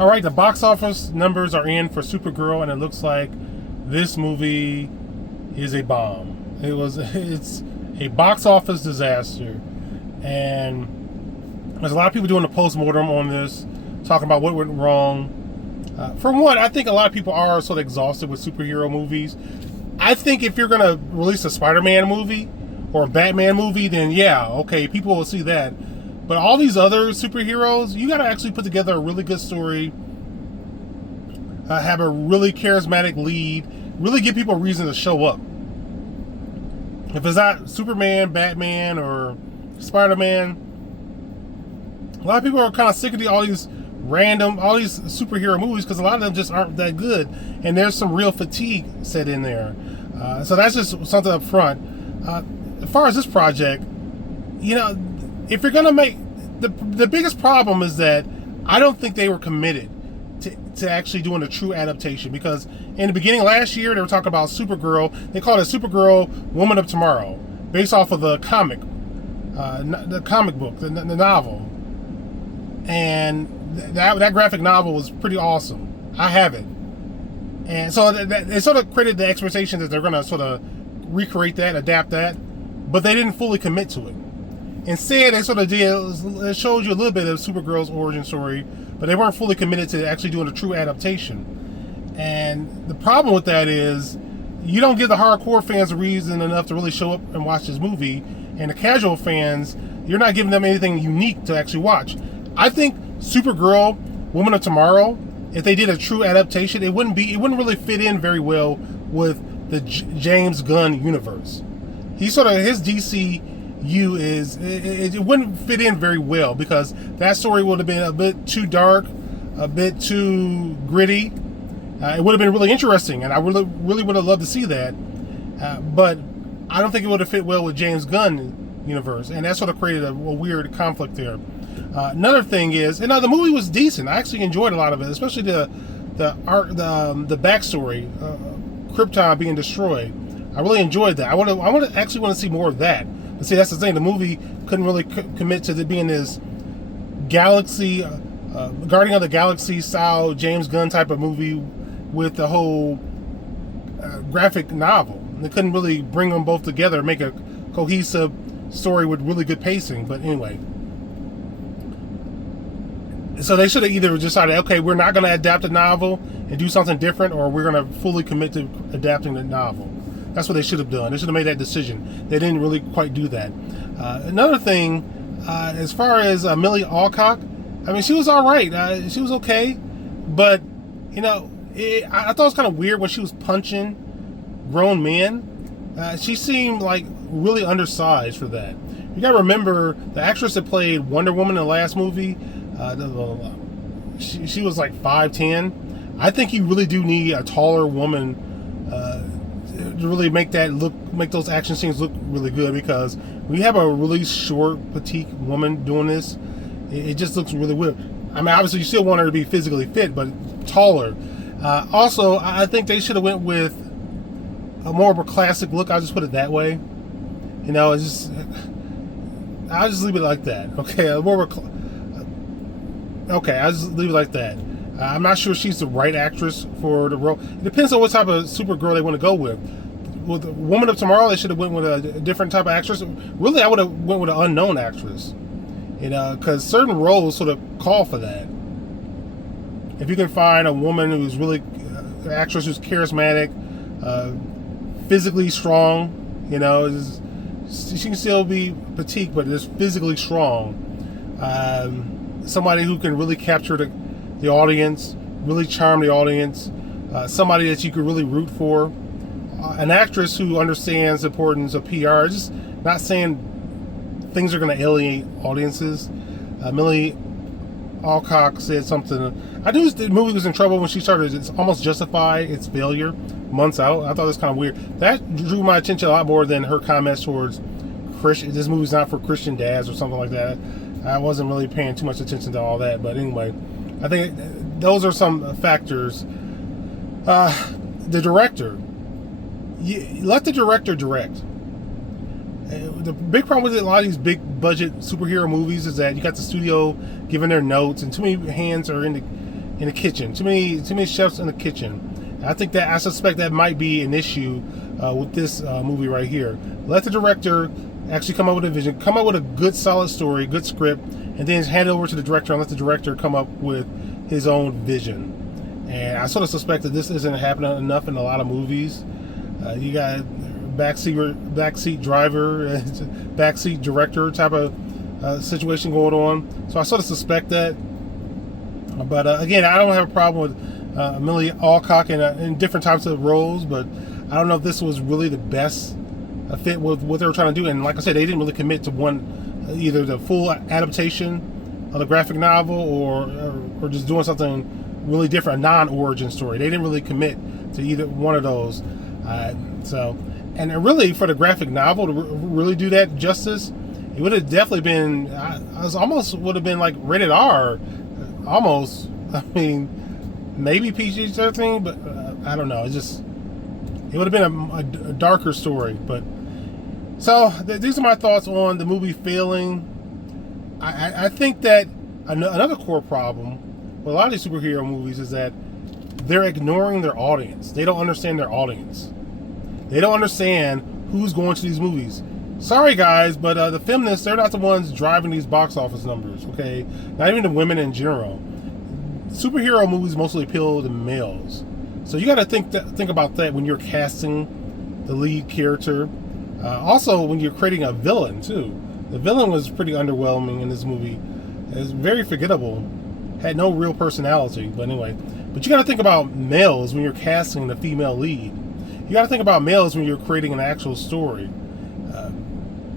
All right, the box office numbers are in for Supergirl, and it looks like this movie is a bomb. It's a box office disaster, and there's a lot of people doing a post-mortem on this, talking about what went wrong. For one, I think a lot of people are sort of exhausted with superhero movies. I think if you're going to release a Spider-Man movie or a Batman movie, then yeah, okay, people will see that. But all these other superheroes, you got to actually put together a really good story, have a really charismatic lead, really give people a reason to show up. If it's not Superman, Batman, or Spider-Man, a lot of people are kind of sick of all these superhero movies because a lot of them just aren't that good, and there's some real fatigue set in there. So that's just something up front. As far as this project, if you're gonna make the biggest problem is that I don't think they were committed to actually doing a true adaptation, because in the beginning last year they were talking about Supergirl. They called it Supergirl Woman of Tomorrow, based off of the comic book, the novel, and that graphic novel was pretty awesome. I have it, and so they sort of created the expectation that they're going to sort of recreate that, adapt that, but they didn't fully commit to it. Instead, they sort of did. It showed you a little bit of Supergirl's origin story, but they weren't fully committed to actually doing a true adaptation. And the problem with that is you don't give the hardcore fans a reason enough to really show up and watch this movie, and the casual fans, you're not giving them anything unique to actually watch. I think Supergirl, Woman of Tomorrow, if they did a true adaptation, it wouldn't really fit in very well with the James Gunn universe. His DCU it wouldn't fit in very well, because that story would have been a bit too dark, a bit too gritty. It would have been really interesting, and I really would have loved to see that. But I don't think it would have fit well with James Gunn universe, and that sort of created a weird conflict there. Another thing is, the movie was decent. I actually enjoyed a lot of it, especially the backstory, Krypton being destroyed. I really enjoyed that. I actually want to see more of that. But see, that's the thing. The movie couldn't really commit to being this galaxy, Guardian of the Galaxy style James Gunn type of movie with the whole graphic novel. And they couldn't really bring them both together and make a cohesive story with really good pacing. But anyway, so they should have either decided, okay, we're not going to adapt the novel and do something different, or we're going to fully commit to adapting the novel. That's what they should have done. They should have made that decision. They didn't really quite do that. Another thing, as far as Millie Alcock, she was all right. She was okay, but I thought it was kind of weird when she was punching grown men. She seemed like really undersized for that. You gotta remember, the actress that played Wonder Woman in the last movie, she was like 5'10". I think you really do need a taller woman to really make those action scenes look really good, because when you have a really short, petite woman doing this, it just looks really weird. Obviously you still want her to be physically fit, but taller. Also, I think they should have went with a more of a classic look. I'll just put it that way. I'll just leave it like that. Okay, I'll just leave it like that. I'm not sure she's the right actress for the role. It depends on what type of Supergirl they want to go with. With the Woman of Tomorrow, they should have went with a different type of actress. Really, I would have went with an unknown actress. Because certain roles sort of call for that. If you can find a woman who's really, an actress who's charismatic, physically strong, she can still be petite, but is physically strong. Somebody who can really capture the audience, really charm the audience, somebody that you could really root for, an actress who understands the importance of PR, just not saying things are going to alienate audiences. Millie Alcock said something. I knew the movie was in trouble when she started to almost justify its failure months out. I thought it was kind of weird. That drew my attention a lot more than her comments towards Christian. This movie's not for Christian dads or something like that. I wasn't really paying too much attention to all that. But anyway, I think those are some factors. The director. Let the director direct. The big problem with a lot of these big budget superhero movies is that you got the studio giving their notes, and too many hands are in in the kitchen. Too many chefs in the kitchen. I suspect that might be an issue with this movie right here. Let the director actually come up with a vision, come up with a good solid story, good script, and then hand it over to the director and let the director come up with his own vision. And I sort of suspect that this isn't happening enough in a lot of movies. You got backseat driver, backseat director type of situation going on. So I sort of suspect that. But again, I don't have a problem with Amelia Alcock in different types of roles, but I don't know if this was really the best fit with what they were trying to do. And like I said, they didn't really commit to either the full adaptation of the graphic novel or just doing something really different, a non-origin story. They didn't really commit to either one of those. And really for the graphic novel to really do that justice, it would have definitely been, almost would have been like rated R, almost. I mean, maybe PG-13, but I don't know. It would have been a darker story. But so these are my thoughts on the movie failing. I think that another core problem with a lot of these superhero movies is that they're ignoring their audience. They don't understand their audience. They don't understand who's going to these movies. Sorry, guys, but the feminists, they're not the ones driving these box office numbers, okay? Not even the women in general. Superhero movies mostly appeal to males. So you got to think about that when you're casting the lead character. Also, when you're creating a villain, too. The villain was pretty underwhelming in this movie. It was very forgettable. Had no real personality, but anyway. But you got to think about males when you're casting the female lead. You got to think about males when you're creating an actual story.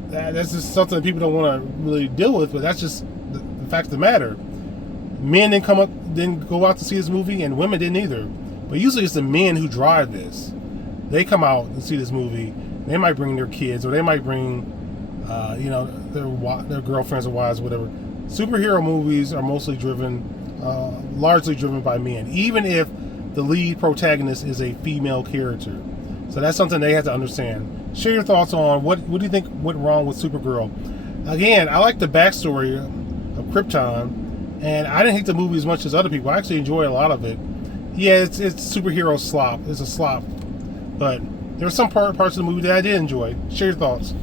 That's just something that people don't want to really deal with, but that's just the fact of the matter. Men didn't go out to see this movie, and women didn't either. But usually it's the men who drive this. They come out and see this movie. They might bring their kids, or they might bring, their girlfriends or wives, whatever. Superhero movies are mostly largely driven by men, even if the lead protagonist is a female character. So that's something they have to understand. Share your thoughts on what do you think went wrong with Supergirl. Again, I like the backstory of Krypton, and I didn't hate the movie as much as other people. I actually enjoy a lot of it. Yeah, it's superhero slop. It's a slop, but there were some parts of the movie that I did enjoy. Share your thoughts.